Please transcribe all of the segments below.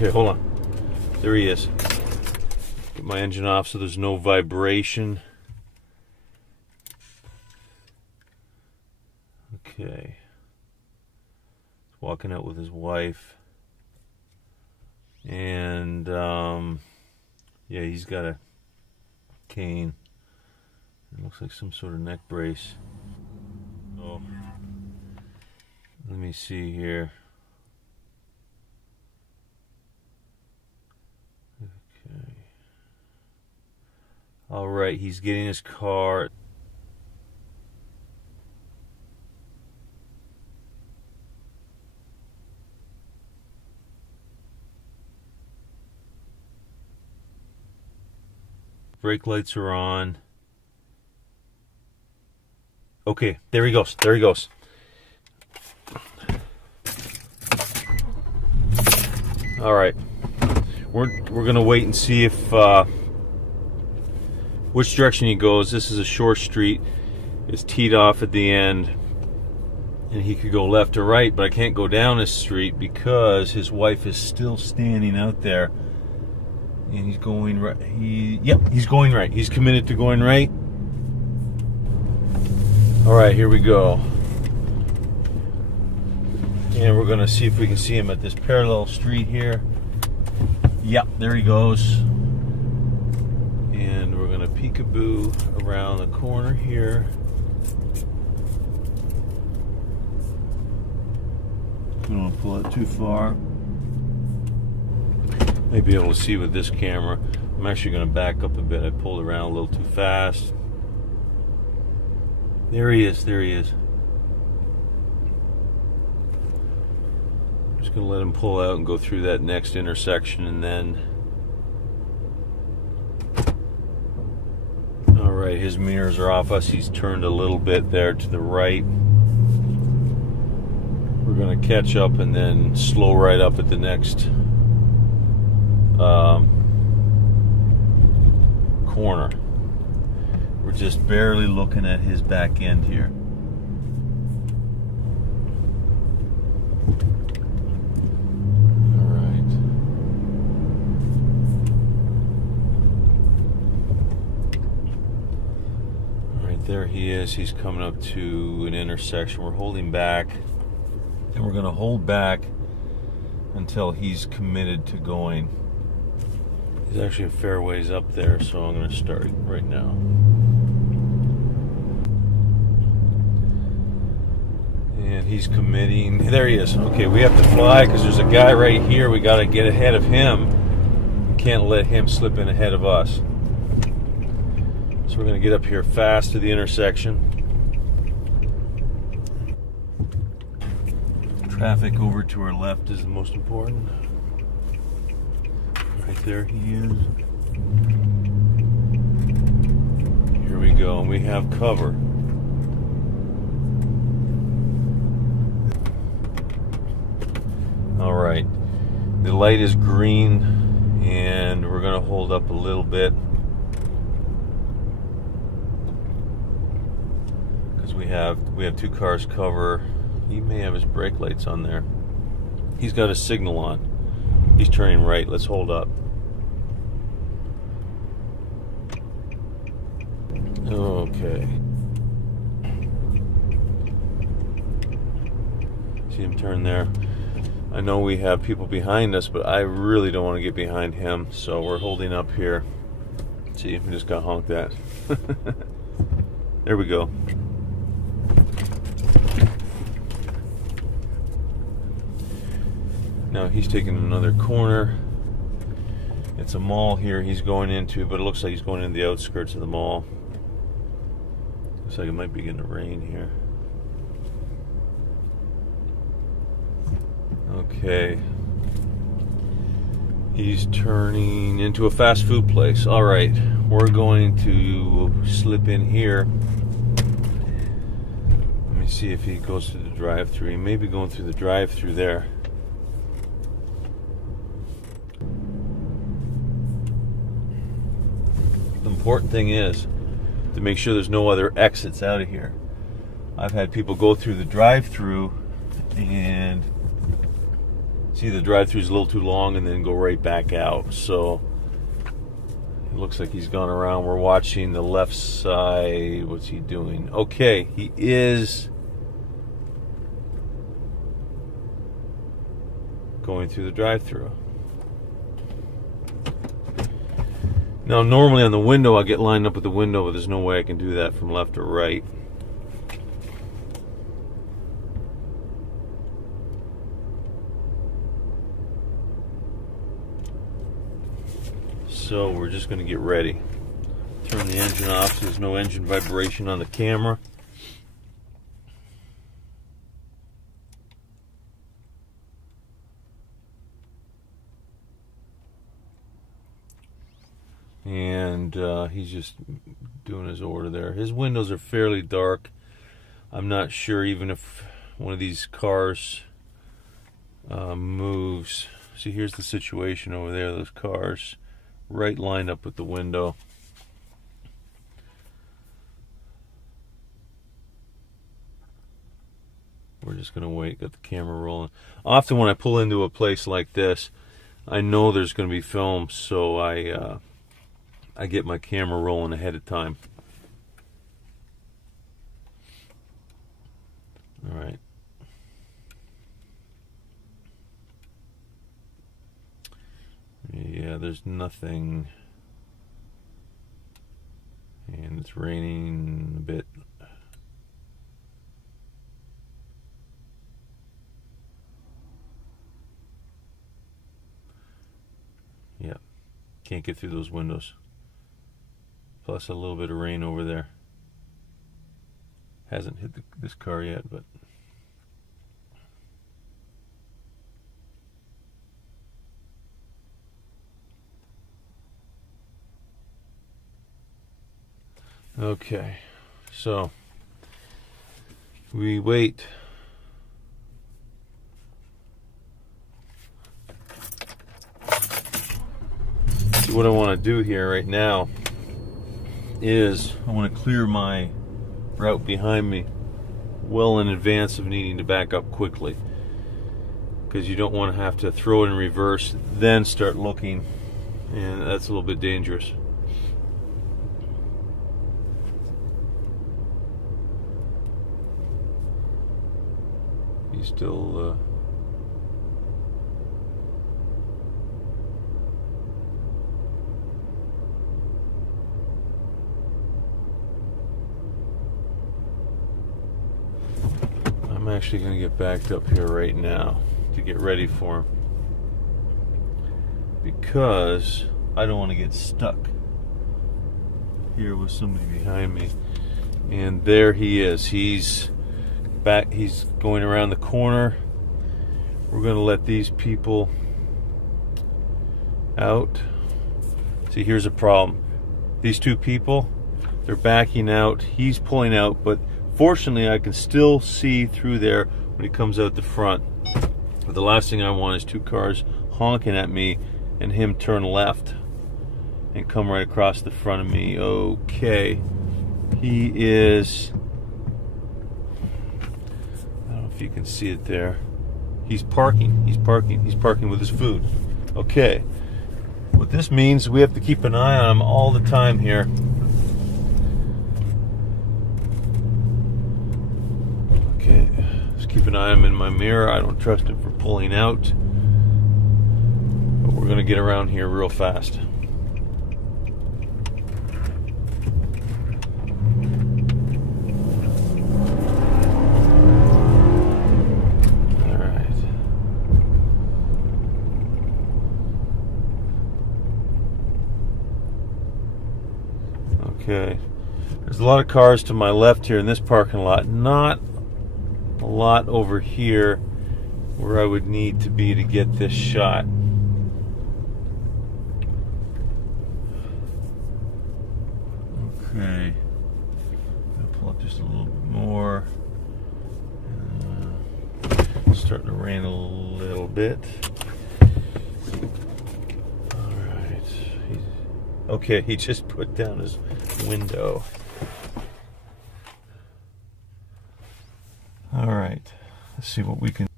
Okay, hold on. There he is. Get my engine off so there's no vibration. Okay. He's walking out with his wife. And, yeah, he's got a cane. It looks like some sort of neck brace. Oh. Let me see here. Okay. All right, he's getting his car. Brake lights are on. Okay, there he goes. There he goes. All right, we're gonna wait and see if which direction he goes. This is a short street. It's teed off at the end, and he could go left or right, but I can't go down this street because his wife is still standing out there, and he's going right. He's going right. He's committed to going right. All right, here we go. And we're gonna see if we can see him at this parallel street here. Yep, there he goes. And we're gonna peekaboo around the corner here. Don't want to pull it too far. May be able to see with this camera. I'm actually gonna back up a bit. I pulled around a little too fast. There he is, there he is. Just gonna let him pull out and go through that next intersection, and then all right, his mirrors are off us. He's turned a little bit there to the right. We're gonna catch up and then slow right up at the next corner. We're just barely looking at his back end here. There he is. He's coming up to an intersection. We're holding back, and we're going to hold back until he's committed to going. He's actually a fair ways up there, so I'm going to start right now. And he's committing. There he is. Okay, we have to fly because there's a guy right here. We got to get ahead of him. We can't let him slip in ahead of us. So we're going to get up here fast to the intersection. Traffic over to our left is the most important. Right there he is. Here we go, and we have cover. All right, the light is green, and we're going to hold up a little bit. We have two cars cover. He may have his brake lights on there. He's got a signal on. He's turning right. Let's hold up. Okay. See him turn there. I know we have people behind us, but I really don't want to get behind him, so we're holding up here. See, we just got honked at. There we go. Now he's taking another corner. It's a mall here he's going into, but it looks like he's going into the outskirts of the mall. Looks like it might be getting to rain here. Okay. He's turning into a fast food place. All right, we're going to slip in here. Let me see if he goes through the drive-thru. He may be going through the drive-thru there. The important thing is to make sure there's no other exits out of here. I've had people go through the drive-thru and See, the drive-thru's a little too long and then go right back out. So it looks like he's gone around. We're watching the left side. What's he doing? Okay, he is going through the drive-thru. Now, normally on the window, I'll get lined up with the window, but there's no way I can do that from left or right. So we're just going to get ready. Turn the engine off so there's no engine vibration on the camera. And he's just doing his order there. His windows are fairly dark. I'm not sure even if one of these cars moves. See, here's the situation over there. Those cars right lined up with the window. We're just going to wait, got the camera rolling. Often when I pull into a place like this, I know there's going to be film, so I get my camera rolling ahead of time. All right. Yeah, there's nothing. And it's raining a bit. Yeah, can't get through those windows. Plus a little bit of rain over there. Hasn't hit this car yet, but okay, so we wait. See, what I want to do here right now is I want to clear my route behind me well in advance of needing to back up quickly, because you don't want to have to throw it in reverse then start looking, and that's a little bit dangerous. He's still I'm actually going to get backed up here right now to get ready for him, because I don't want to get stuck here with somebody behind me. And there he is. He's back. He's going around the corner. We're going to let these people out. See, here's a problem. These two people, they're backing out. He's pulling out, but fortunately I can still see through there when he comes out the front. But the last thing I want is two cars honking at me and him turn left and come right across the front of me. Okay. He is, I don't know if you can see it there. He's parking. He's parking with his food. Okay. What this means, we have to keep an eye on him all the time here. Okay. Just keep an eye on him in my mirror. I don't trust him for pulling out. But we're going to get around here real fast. Okay, there's a lot of cars to my left here in this parking lot. Not a lot over here where I would need to be to get this shot. Okay, I'll pull up just a little bit more. It's starting to rain a little bit. Okay, he just put down his window. All right, let's see what we can.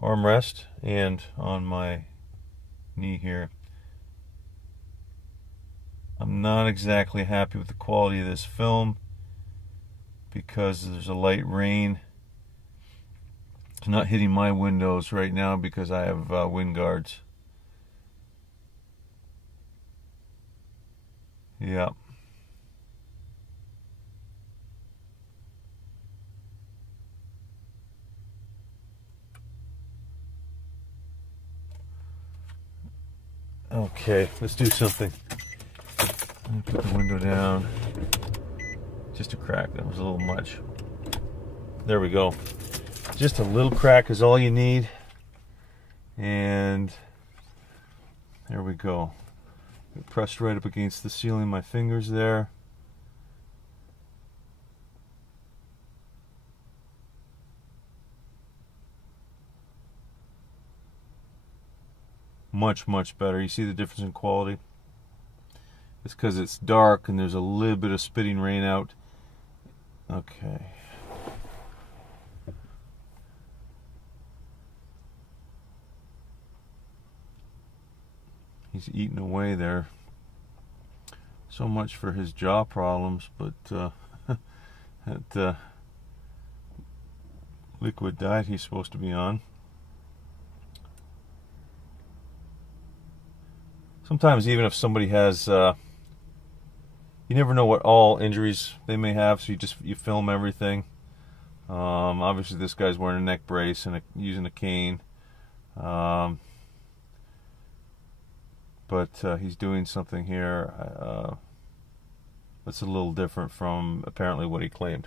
armrest and on my knee here. I'm not exactly happy with the quality of this film because there's a light rain. It's not hitting my windows right now because I have wind guards. Yeah. Okay, let's do something. Let me put the window down. Just a crack, that was a little much. There we go. Just a little crack is all you need. And there we go. It pressed right up against the ceiling, my fingers there. Much, much better. You see the difference in quality? It's because it's dark and there's a little bit of spitting rain out. Okay. He's eating away there. So much for his jaw problems, but that liquid diet he's supposed to be on. Sometimes even if somebody has, you never know what all injuries they may have, so you film everything. Obviously this guy's wearing a neck brace and using a cane. But he's doing something here that's a little different from apparently what he claimed.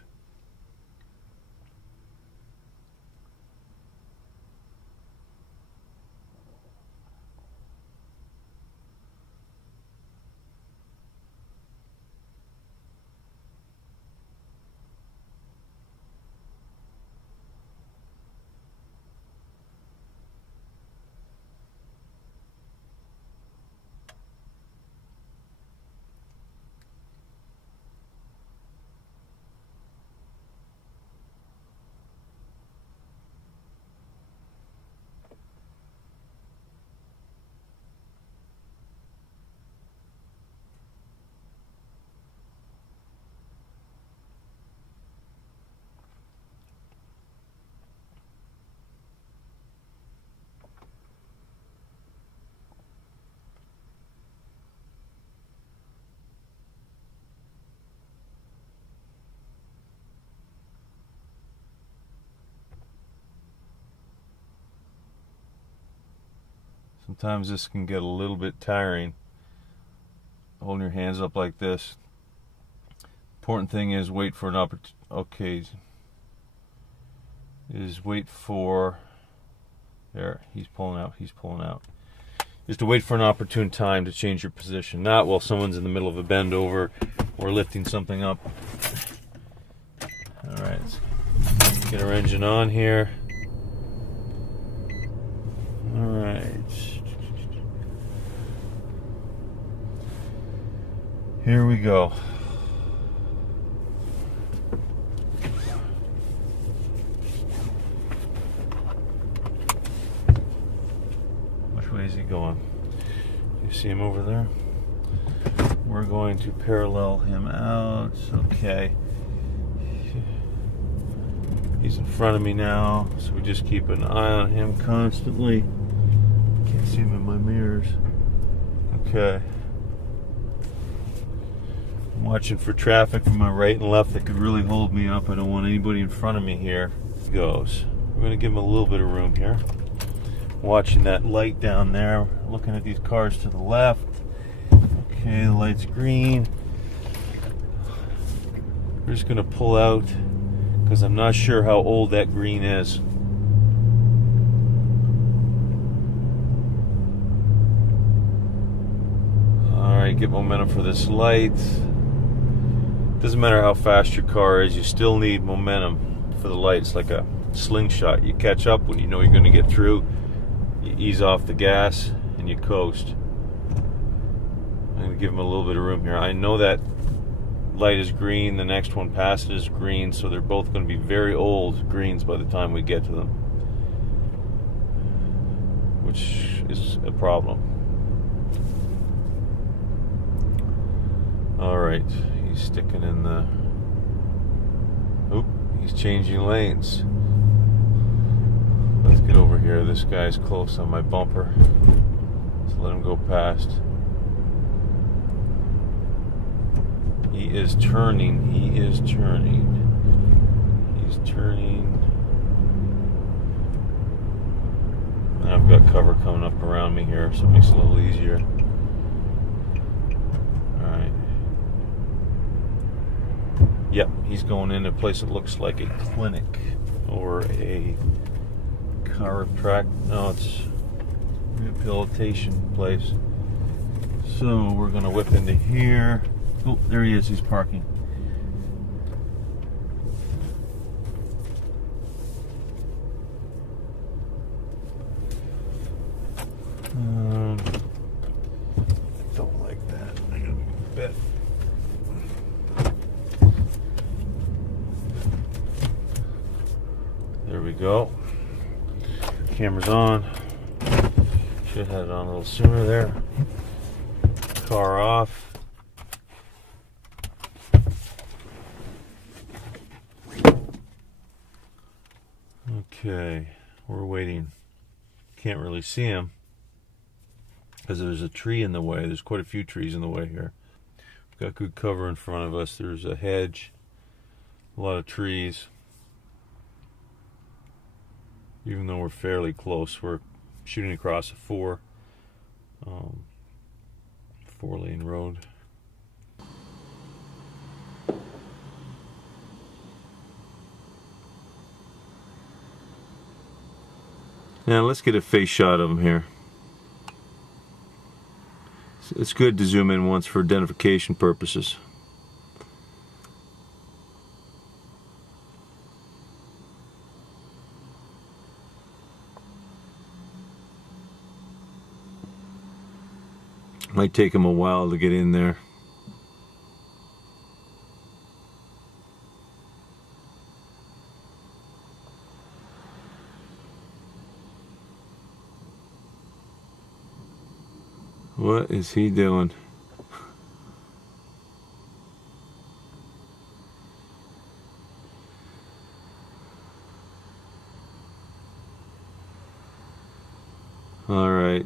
Sometimes this can get a little bit tiring, holding your hands up like this. Important thing is wait for an opportunity. Okay, is wait for, there, he's pulling out. Is to wait for an opportune time to change your position, not while someone's in the middle of a bend over or lifting something up. All right, let's get our engine on here. All right. Here we go. Which way is he going? You see him over there? We're going to parallel him out. Okay. He's in front of me now, so we just keep an eye on him constantly. Can't see him in my mirrors. Okay. I'm watching for traffic from my right and left that could really hold me up. I don't want anybody in front of me here. He goes. We're going to give him a little bit of room here. Watching that light down there. Looking at these cars to the left. Okay, the light's green. We're just going to pull out because I'm not sure how old that green is. Alright, get momentum for this light. Doesn't matter how fast your car is, you still need momentum for the light. It's like a slingshot. You catch up when you know you're going to get through. You ease off the gas and you coast. I'm going to give them a little bit of room here. I know that light is green, the next one past it is green, so they're both going to be very old greens by the time we get to them. which is a problem. Alright, he's sticking in the... Oop, he's changing lanes. Let's get over here. This guy's close on my bumper. Let's let him go past. He is turning. He is turning. He's turning. Now I've got cover coming up around me here, so it makes it a little easier. Alright. Yep, he's going in a place that looks like a clinic or a chiropractic. No, it's rehabilitation place. So we're going to whip into here. Oh, there he is. He's parking. Don't like that. I gotta move a bit. There we go. Camera's on. Should have had it on a little sooner there. Car off. Okay, we're waiting. Can't really see him because there's a tree in the way. There's quite a few trees in the way here. We've got good cover in front of us. There's a hedge, a lot of trees. Even though we're fairly close, we're shooting across a four-lane road. Now let's get a face shot of him here. It's good to zoom in once for identification purposes. Might take him a while to get in there. What is he doing? All right.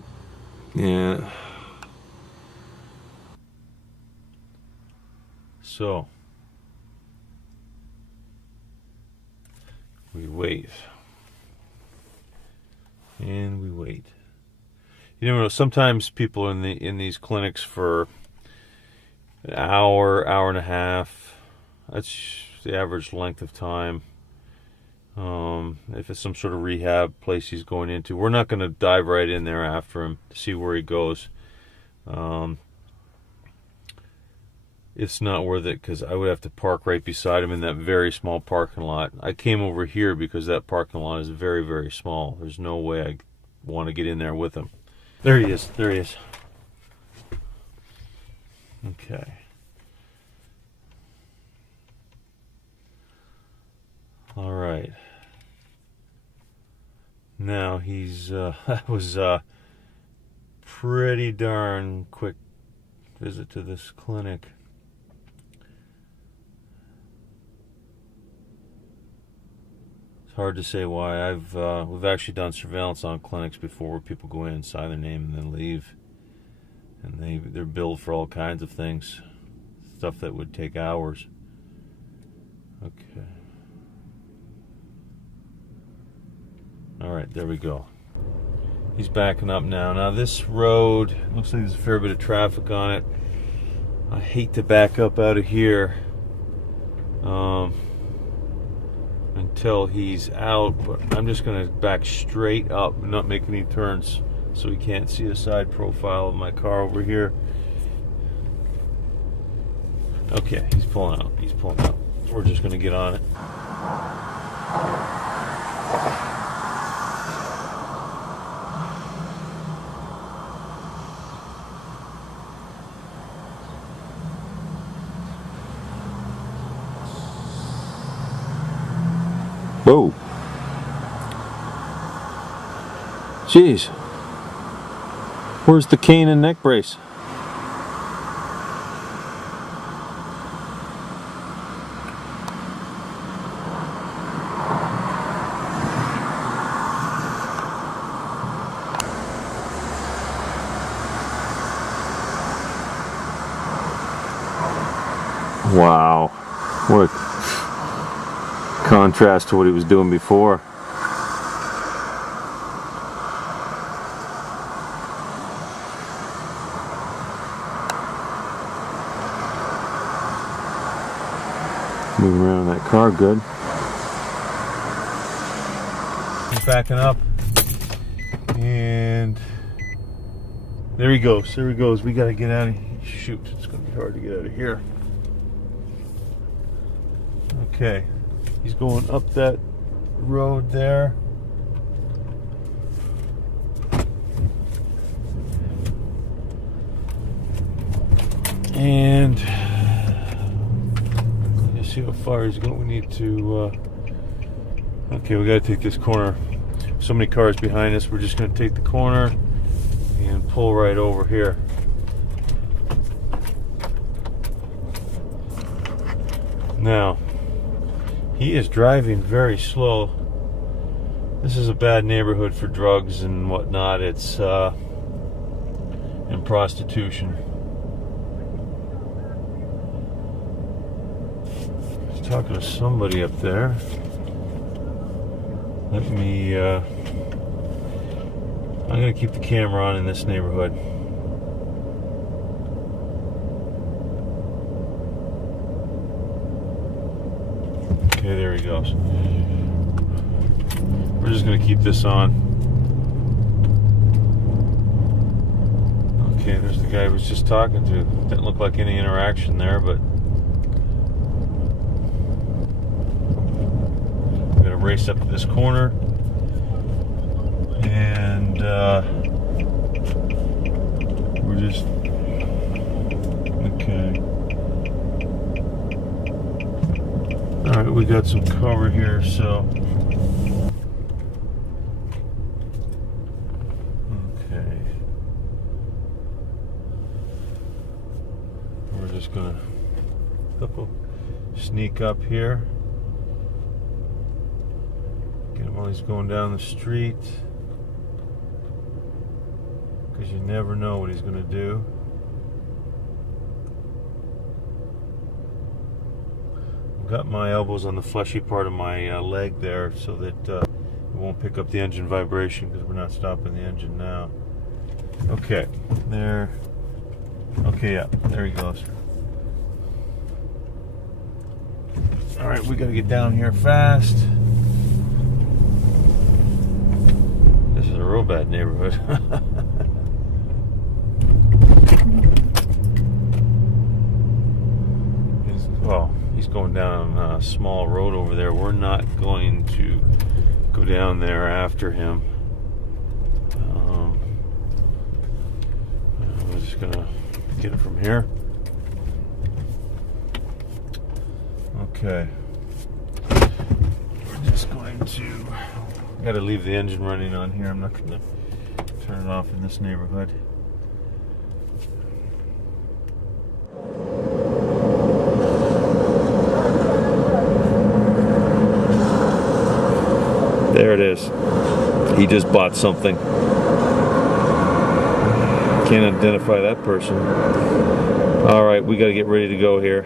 Yeah. So we wait. And we wait. You know, sometimes people are in these clinics for an hour, hour and a half. That's the average length of time. If it's some sort of rehab place he's going into, we're not going to dive right in there after him to see where he goes. It's not worth it because I would have to park right beside him in that very small parking lot. I came over here because that parking lot is very, very small. There's no way I want to get in there with him. There he is. There he is. Okay. All right. Now he's that was pretty darn quick visit to this clinic. It's hard to say why. We've actually done surveillance on clinics before where people go in, sign their name, and then leave, and they're billed for all kinds of things, stuff that would take hours. Okay. All right, there we go. He's backing up now. Now this road looks like there's a fair bit of traffic on it. I hate to back up out of here until he's out, but I'm just going to back straight up and not make any turns so he can't see a side profile of my car over here. Okay, he's pulling out. He's pulling out. We're just going to get on it. Whoa. Jeez. Where's the cane and neck brace? Wow, what a contrast to what he was doing before. Moving around in that car good. He's backing up, and there he goes. There he goes. We gotta get out of here. Shoot, it's gonna be hard to get out of here. Okay, he's going up that road there. And let's see how far he's going. We need to okay, we gotta take this corner. So many cars behind us. We're just gonna take the corner and pull right over here. Now, he is driving very slow. This is a bad neighborhood for drugs and whatnot. It's and prostitution. He's talking to somebody up there. Let me I'm gonna keep the camera on in this neighborhood. Okay, there he goes. We're just gonna keep this on. Okay, there's the guy I was just talking to. Didn't look like any interaction there, but I'm gonna race up to this corner and we're just okay. Alright, we got some cover here, so okay. We're just gonna sneak up here. Get him while he's going down the street. Because you never know what he's gonna do. Got my elbows on the fleshy part of my leg there so that it won't pick up the engine vibration, because we're not stopping the engine now. Okay, there. Okay, yeah, there he goes. All right, we gotta get down here fast. This is a real bad neighborhood. Well, he's going down a small road over there. We're not going to go down there after him. We're just gonna get it from here. Okay. We're just going to. Got to leave the engine running on here. I'm not gonna turn it off in this neighborhood. There it is. He just bought something. Can't identify that person. All right, we got to get ready to go here.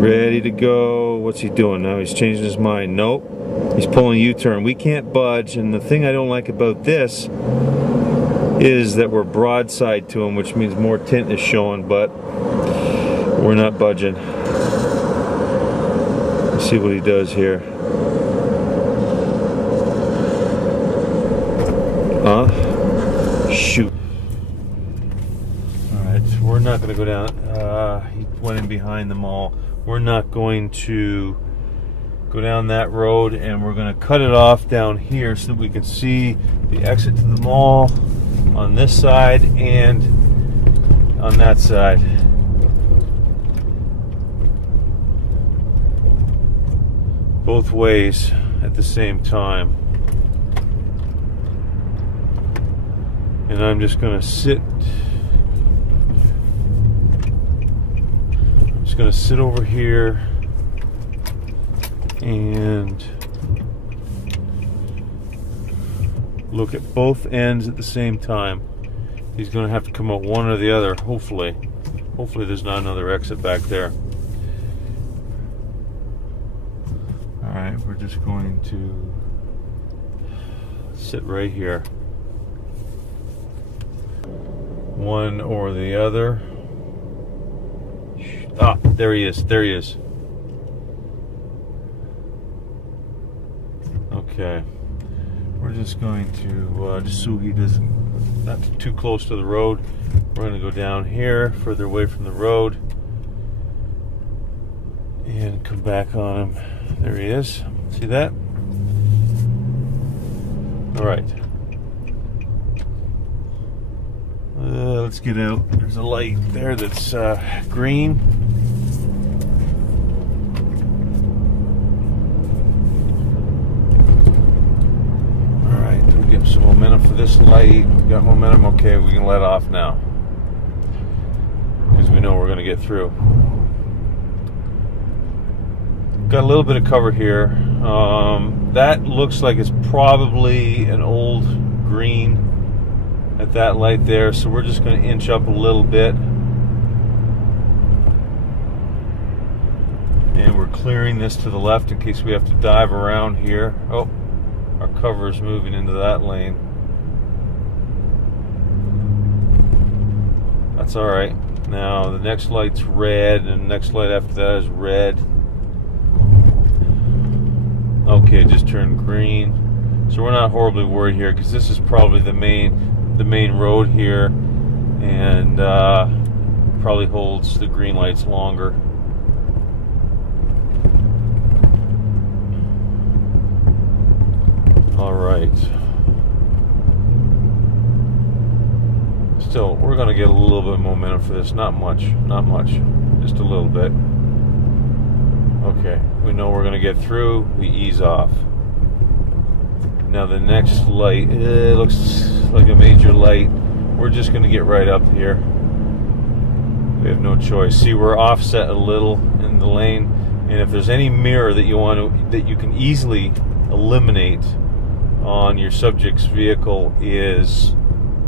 Ready to go. What's he doing now? He's changing his mind. Nope. He's pulling a U-turn. We can't budge. And the thing I don't like about this is that we're broadside to him, which means more tint is showing, but we're not budging. Let's see what he does here. Shoot. Alright, we're not going to go down. He went in behind the mall. We're not going to go down that road, and we're going to cut it off down here so that we can see the exit to the mall on this side and on that side. Both ways at the same time. And I'm just going to sit. I'm just going to sit over here and look at both ends at the same time. He's going to have to come out one or the other, hopefully. Hopefully there's not another exit back there. Alright, we're just going to sit right here. One or the other. Ah, there he is. There he is. Okay. We're just going to, just so he doesn't, not too close to the road, we're going to go down here, further away from the road, and come back on him. There he is. See that? Alright. Let's get out. There's a light there that's green. Alright, we'll get some momentum for this light. We got momentum. Okay, we can let off now, because we know we're going to get through. Got a little bit of cover here. That looks like it's probably an old green at that light there, so we're just going to inch up a little bit, and we're clearing this to the left in case we have to dive around here. Oh, our cover is moving into that lane. That's alright. Now the next light's red, and the next light after that is red. Okay, it just turned green, so we're not horribly worried here, because this is probably the main road here, and probably holds the green lights longer. All right. Still, we're going to get a little bit of momentum for this. Not much, just a little bit. Okay, we know we're going to get through. We ease off. Now the next light, it looks like a major light. We're just going to get right up here. We have no choice. See, we're offset a little in the lane, and if there's any mirror that you can easily eliminate on your subject's vehicle, is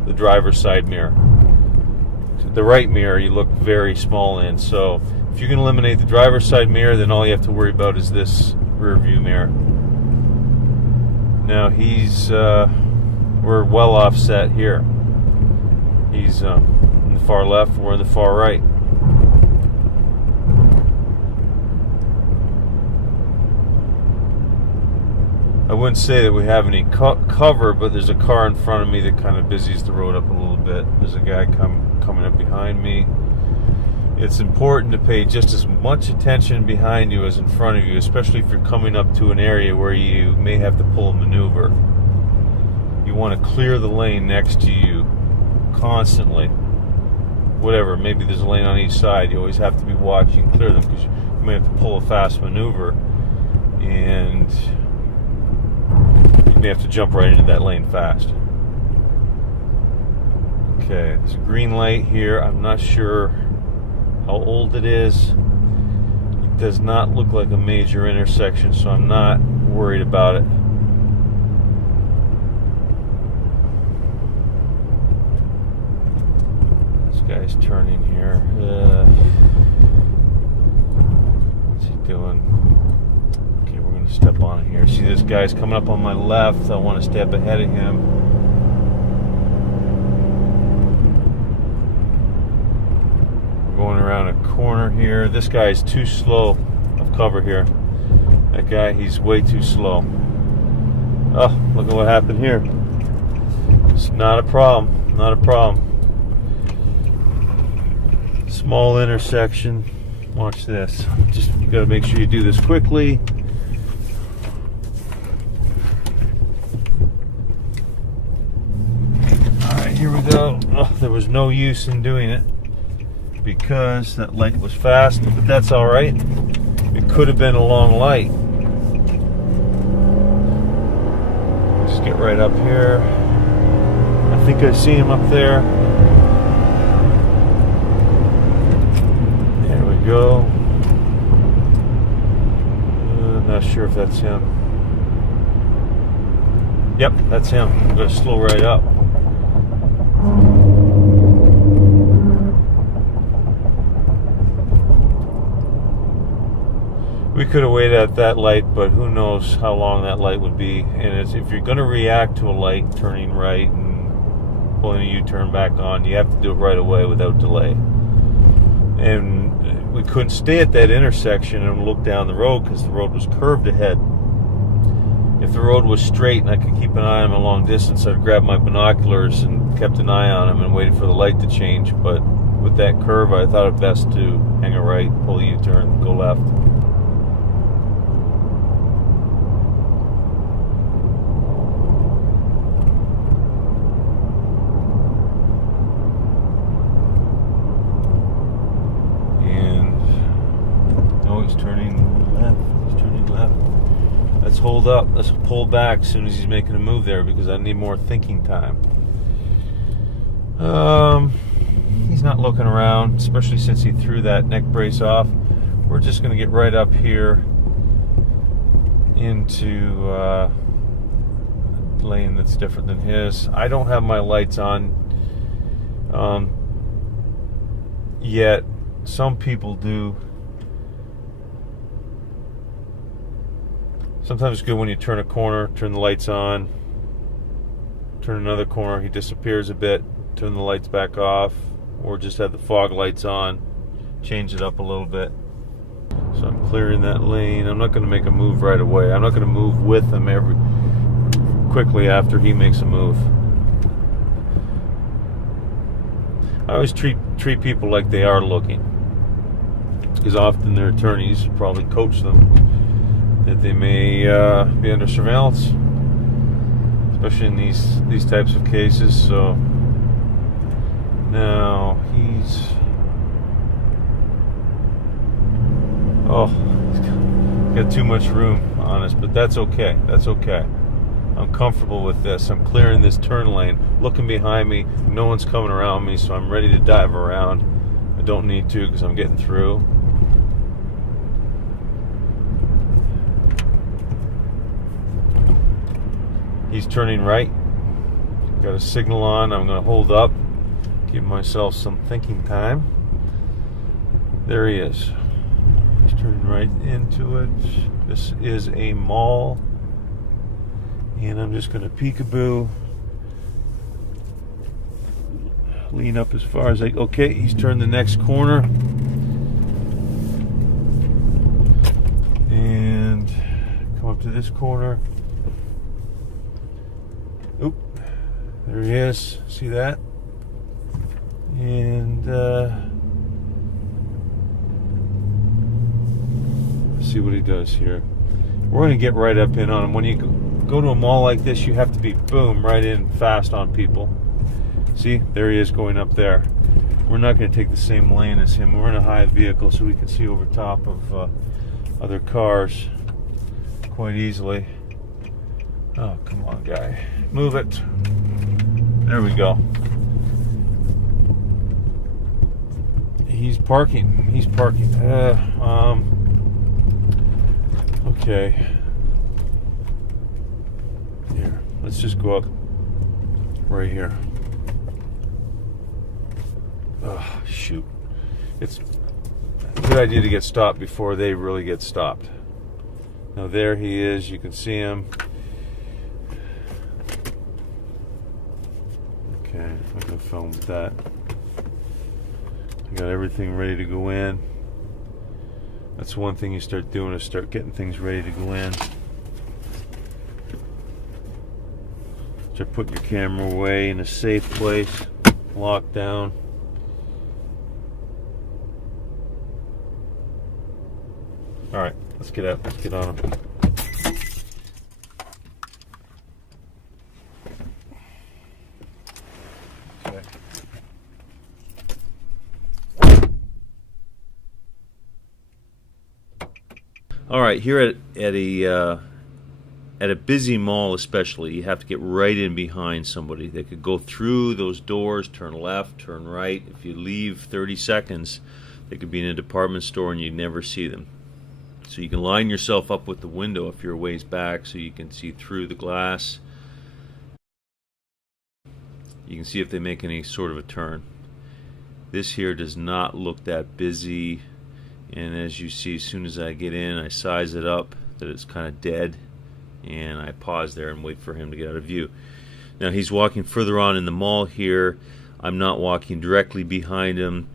the driver's side mirror. The right mirror you look very small in, so if you can eliminate the driver's side mirror, then all you have to worry about is this rear view mirror. Now we're well offset here. He's in the far left, we're in the far right. I wouldn't say that we have any cover, but there's a car in front of me that kind of busies the road up a little bit. There's a guy coming up behind me. It's important to pay just as much attention behind you as in front of you, especially if you're coming up to an area where you may have to pull a maneuver. You want to clear the lane next to you constantly. Whatever, maybe there's a lane on each side. You always have to be watching, clear them, because you may have to pull a fast maneuver, and you may have to jump right into that lane fast. Okay, there's a green light here. I'm not sure how old it is. It does not look like a major intersection, so I'm not worried about it. This guy's turning here. What's he doing? Okay, we're going to step on it here. See, this guy's coming up on my left. I want to step ahead of him. Going around a corner here. This guy is too slow of cover here. That guy, he's way too slow. Oh, look at what happened here. It's not a problem. Not a problem. Small intersection. Watch this. Just, you gotta make sure you do this quickly. Alright, here we go. Oh, there was no use in doing it, because that light was fast, but that's all right. It could have been a long light. Just get right up here. I think I see him up there. There we go. Not sure if that's him. Yep, that's him. I'm going to slow right up. We could have waited at that light, but who knows how long that light would be. And if you're going to react to a light turning right and pulling a U-turn back on, you have to do it right away without delay. And we couldn't stay at that intersection and look down the road because the road was curved ahead. If the road was straight and I could keep an eye on him a long distance, I'd grab my binoculars and kept an eye on him and waited for the light to change. But with that curve, I thought it best to hang a right, pull a U-turn, go left. Turning left. He's turning left. Let's hold up. Let's pull back as soon as he's making a move there because I need more thinking time. He's not looking around, especially since he threw that neck brace off. We're just going to get right up here into a lane that's different than his. I don't have my lights on yet. Some people do. Sometimes it's good when you turn a corner, turn the lights on, turn another corner, he disappears a bit, turn the lights back off, or just have the fog lights on, change it up a little bit. So I'm clearing that lane. I'm not going to make a move right away. I'm not going to move with him quickly after he makes a move. I always treat people like they are looking, because often their attorneys probably coach them that they may be under surveillance, especially in these types of cases. So now he's got too much room on us, but that's okay. That's okay. I'm comfortable with this. I'm clearing this turn lane, looking behind me. No one's coming around me, so I'm ready to dive around. I don't need to because I'm getting through. He's turning right. Got a signal on. I'm going to hold up, give myself some thinking time. There he is. He's turning right into it. This is a mall. And I'm just going to peekaboo. Lean up as far as okay, he's turned the next corner. And come up to this corner. Oop, there he is. See that? And let's see what he does here. We're going to get right up in on him. When you go to a mall like this, you have to be boom right in fast on people. See, there he is going up there. We're not going to take the same lane as him. We're in a high vehicle, so we can see over top of other cars quite easily. Oh, come on, guy. Move it. There we go. He's parking. He's parking. Okay. Here. Let's just go up right here. Oh, shoot. It's a good idea to get stopped before they really get stopped. Now, there he is. You can see him. Okay, I'm not going to film with that. I got everything ready to go in. That's one thing you start doing, is start getting things ready to go in. Start putting your camera away in a safe place, locked down. All right, let's get out. Let's get on them. Okay. All right, here at a at a busy mall especially, you have to get right in behind somebody. They could go through those doors, turn left, turn right. If you leave 30 seconds, they could be in a department store and you'd never see them. So you can line yourself up with the window if you're a ways back so you can see through the glass. You can see if they make any sort of a turn. This here does not look that busy, and as you see, as soon as I get in, I size it up that it's kind of dead, and I pause there and wait for him to get out of view. Now he's walking further on in the mall here. I'm not walking directly behind him.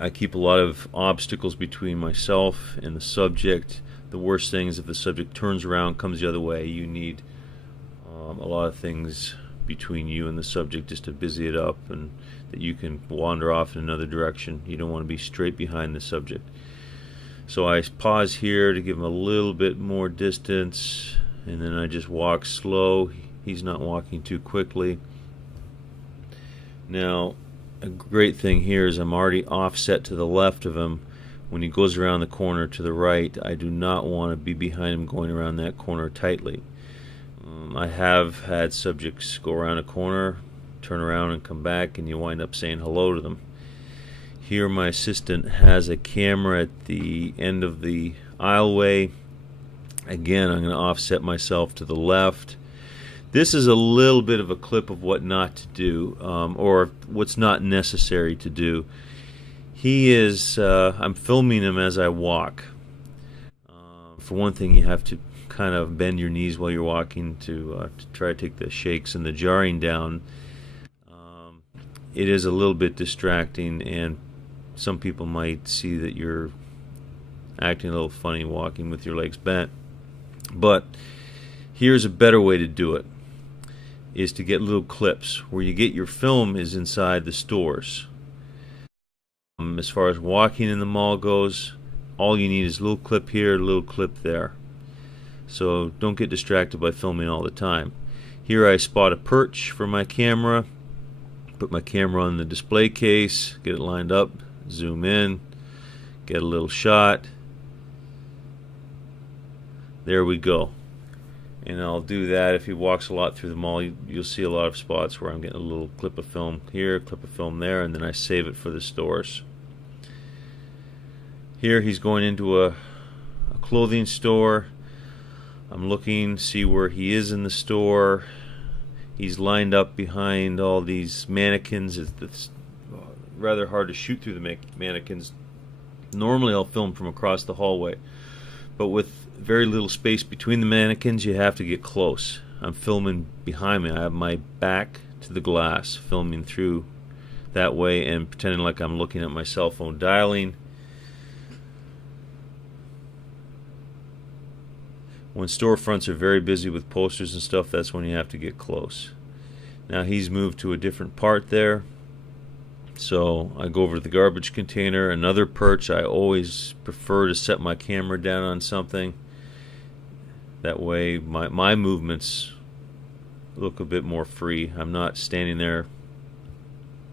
I keep a lot of obstacles between myself and the subject. The worst thing is if the subject turns around, comes the other way, you need a lot of things between you and the subject just to busy it up, and that you can wander off in another direction. You don't want to be straight behind the subject. So I pause here to give him a little bit more distance, and then I just walk slow. He's not walking too quickly. Now, a great thing here is I'm already offset to the left of him. When he goes around the corner to the right, I do not want to be behind him going around that corner tightly. I have had subjects go around a corner, turn around and come back, and you wind up saying hello to them. Here my assistant has a camera at the end of the aisleway. Again, I'm going to offset myself to the left. This is a little bit of a clip of what not to do, or what's not necessary to do. He is, I'm filming him as I walk. For one thing, you have to kind of bend your knees while you're walking to try to take the shakes and the jarring down. It is a little bit distracting, and some people might see that you're acting a little funny walking with your legs bent. But here's a better way to do it, is to get little clips. Where you get your film is inside the stores. As far as walking in the mall goes, all you need is a little clip here, a little clip there. So don't get distracted by filming all the time. Here I spot a perch for my camera, put my camera on the display case, get it lined up, zoom in, get a little shot. There we go. And I'll do that. If he walks a lot through the mall, you'll see a lot of spots where I'm getting a little clip of film here, clip of film there, and then I save it for the stores. Here he's going into a clothing store. I'm looking, see where he is in the store. He's lined up behind all these mannequins. It's rather hard to shoot through the mannequins. Normally I'll film from across the hallway, but with very little space between the mannequins, you have to get close. I'm filming behind me. I have my back to the glass, filming through that way and pretending like I'm looking at my cell phone dialing. When storefronts are very busy with posters and stuff, that's when you have to get close. Now he's moved to a different part there. So I go over to the garbage container, another perch. I always prefer to set my camera down on something. That way my movements look a bit more free. I'm not standing there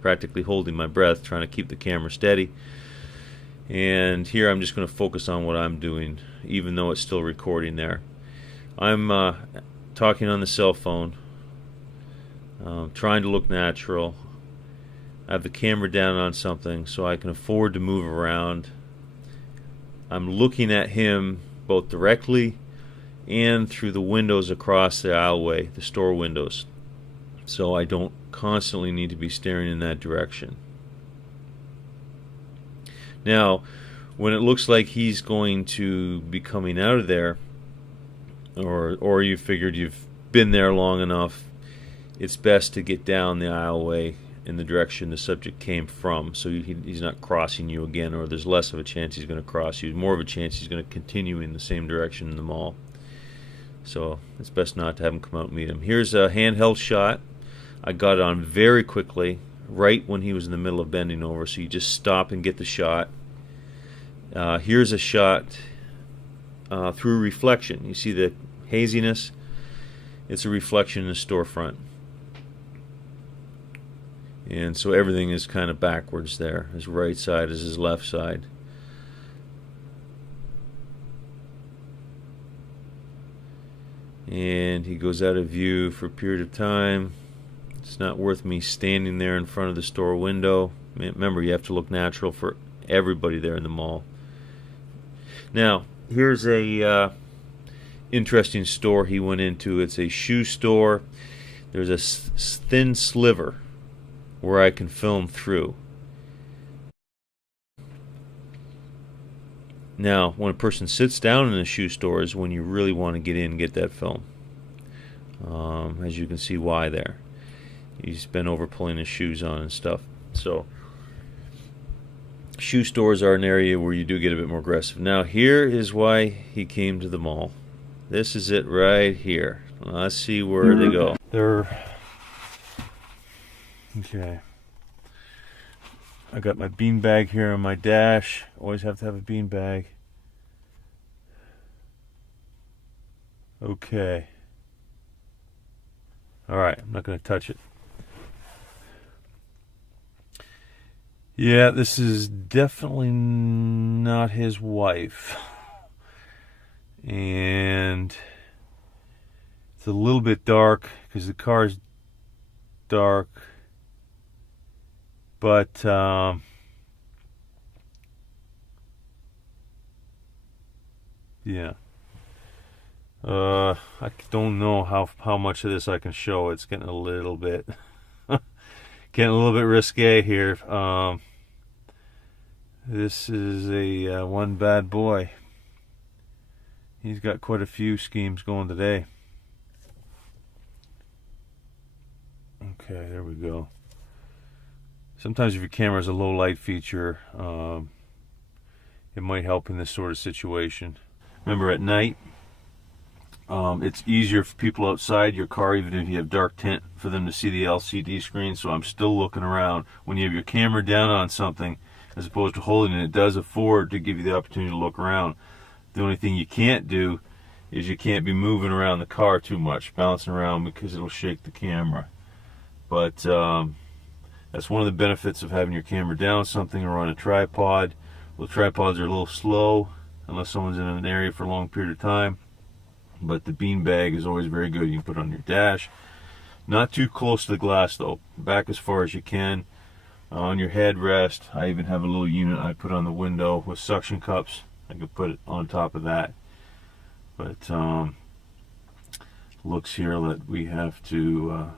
practically holding my breath, trying to keep the camera steady. And here I'm just going to focus on what I'm doing, even though it's still recording there. I'm talking on the cell phone, trying to look natural. I have the camera down on something so I can afford to move around. I'm looking at him both directly and through the windows across the aisleway, the store windows, so I don't constantly need to be staring in that direction. Now, when it looks like he's going to be coming out of there, or you figured you've been there long enough, it's best to get down the aisleway in the direction the subject came from, so he's not crossing you again, or there's less of a chance he's going to cross you, more of a chance he's going to continue in the same direction in the mall. So it's best not to have him come out and meet him. Here's a handheld shot. I got it on very quickly, right when he was in the middle of bending over, so you just stop and get the shot. Here's a shot through reflection. You see the haziness? It's a reflection in the storefront. And so everything is kind of backwards there. His right side is his left side. and he goes out of view for a period of time. It's not worth me standing there in front of the store window. Remember, you have to look natural for everybody there in the mall. Now, here's a interesting store he went into. It's a shoe store. There's a thin sliver where I can film through. Now, when a person sits down in a shoe store is when you really want to get in and get that film. As you can see why there. He's been over pulling his shoes on and stuff. So, shoe stores are an area where you do get a bit more aggressive. Now, here is why he came to the mall. This is it right here. Let's see where they go. Okay. I got my bean bag here on my dash. Always have to have a bean bag. Okay. Alright, I'm not going to touch it. Yeah, this is definitely not his wife. And it's a little bit dark because the car's dark. But yeah. I don't know how much of this I can show. It's getting a little bit risque here. This is a one bad boy. He's got quite a few schemes going today. Okay, there we go. Sometimes if your camera has a low light feature, it might help in this sort of situation. Remember, at night, it's easier for people outside your car, even if you have dark tint, for them to see the LCD screen. So I'm still looking around. When you have your camera down on something, as opposed to holding it, it does afford to give you the opportunity to look around. The only thing you can't do is you can't be moving around the car too much, bouncing around, because it'll shake the camera. But that's one of the benefits of having your camera down something or on a tripod. Well, tripods are a little slow unless someone's in an area for a long period of time. But the bean bag is always very good. You can put it on your dash. Not too close to the glass though. Back as far as you can. On your headrest, I even have a little unit I put on the window with suction cups. I could put it on top of that. But looks here that we have to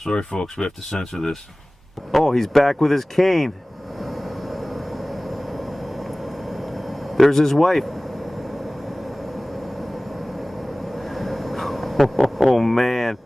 sorry folks, we have to censor this. Oh, he's back with his cane. There's his wife. Oh man.